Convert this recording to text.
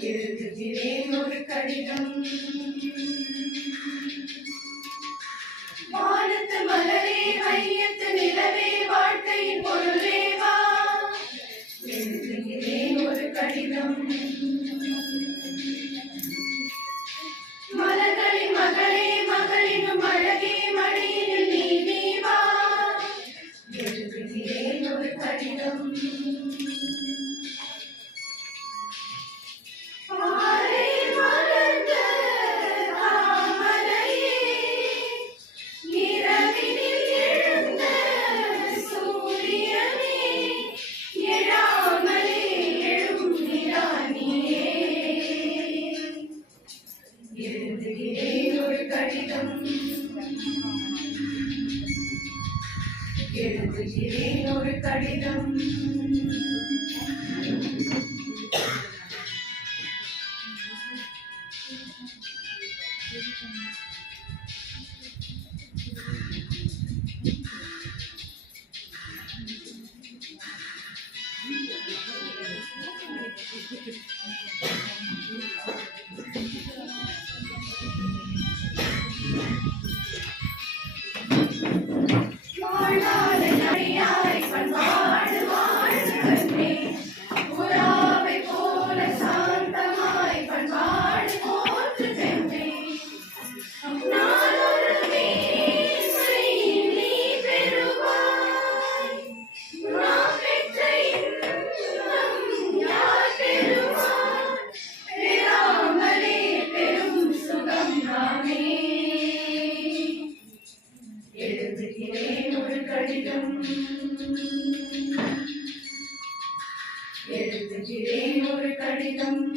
எழுதுகிறேன் ஒரு கடிதம். வானத்து மலரே, மையத்து நிலவே, வாழ்க்கையின் பொருளே வா. எழுதுகிறேன் ஒரு கடிதம். மலர்களின் மகளே, மகளினும் அழகே, மடியினில் நீ வா. எழுதுகிறேன் ஒரு கடிதம். எழுதுகிறேன் ஒரு கடிதம். எழுதுகிறேன் ஒரு கடிதம். எழுதுகிறேன் ஒரு கடிதம். எழுதுகிறேன் ஒரு கடிதம்.